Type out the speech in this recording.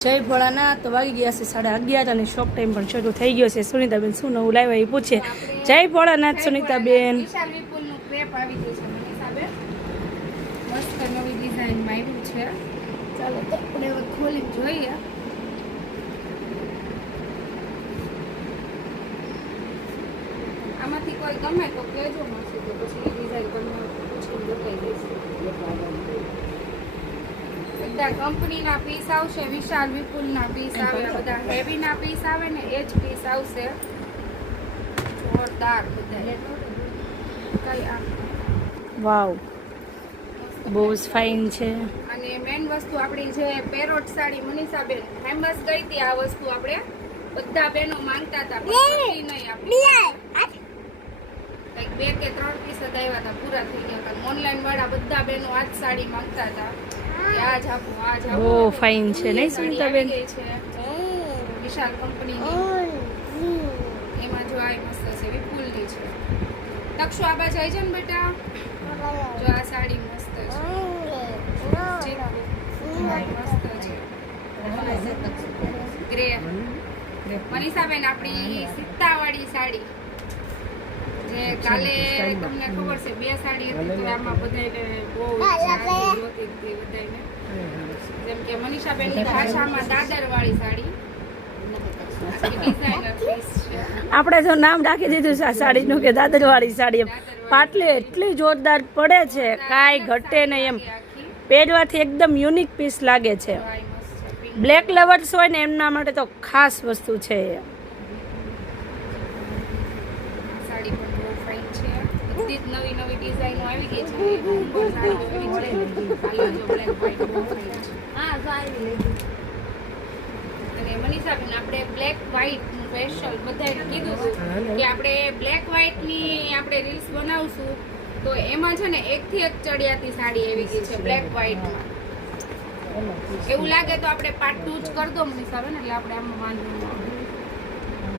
જય ભોળાનાથ. તો વાગી ગયા છે 11:30 અને શોપ ટાઈમ પણ શરૂ થઈ ગયો છે. સુનિતાબેન શું નવું લાવ્યા એ પૂછે. જય ભોળાનાથ સુનિતાબેન. વિશાલ વિપુલનું ક્રેપ આવી ગયું છે મનીષાબેન. મસ્ત નવી ડિઝાઇનમાં આવ્યું છે. ચાલો તો આપણે હવે ખોલી જોઈએ. આમાંથી કોઈ ગમે તો કહેજો માસી, તો પછી ડિઝાઇન તમને પૂછીને બતાવી દઈશ. બધા કંપનીના પીસ આવશે, વિશાલ વિપુલના પીસ આવે, બધા હેવીના પીસ આવે ને એ જ પીસ આવશે. જોરદાર બધા. કઈ આ વાવ, બહુ જ ફાઇન છે. અને મેન વસ્તુ આપણી જે પેરોટ સાડી મનીષાબેન ફેમસ ગઈ હતી, આ વસ્તુ આપણે બધા બહેનો માંગતા હતા, પણ નહીં આપી. કંઈક 2 કે 3 પીસ જ આવ્યા હતા, પૂરા થઈ ગયા હતા. ઓનલાઈન વાળા બધા બહેનો આ જ સાડી માંગતા હતા. આજ આપો, આજ આપો. બહુ ફાઇન છે નહીં સુનિતાબેન? વિશાલ કંપની એમાં જો આ મસ્ત છે, વિપુલની છે. તક્ષુ આ બાજુ આવી છે ને બેટા. જો આ સાડી મસ્ત છે, મસ્ત છે ગ્રે. મનીષાબેન આપણી સીતાવાળી સાડી જે કાલે તમને ખબર છે 2 સાડી હતી, તો આમાં બધાને બહુ જોતી હતી બધાને. જેમ કે મનીષાબેનની ભાષામાં દાદરવાળી સાડી ડિઝાઇનર પીસ છે. આપણે જો નામ રાખી દીધું છે આ સાડીનું કે દાદરવાળી સાડી. એમ પાટલી એટલી જોરદાર પડે છે, કાંઈ ઘટે નહીં. એમ પહેરવાથી એકદમ યુનિક પીસ લાગે છે. બ્લેક લવર્સ હોય ને એમના માટે તો ખાસ વસ્તુ છે. સાડી પણ બહુ ફાઇન છે. બધી જ નવી નવી ડિઝાઇનો આવી ગઈ છે. અને મનીષાબેન આપણે બ્લેક વ્હાઈટ સ્પેશિયલ બધાએ કીધું હતું કે આપણે બ્લેક વ્હાઈટ ની આપણે રીલ્સ બનાવશું, તો એમાં છે ને 1 થી 1 ચડિયાતી સાડી આવી ગઈ છે બ્લેક વ્હાઈટમાં. એવું લાગે તો આપણે પાર્ટ 2 જ કરી દો મનીષાબેન, એટલે આપણે આમાં વાંધો ન આવે.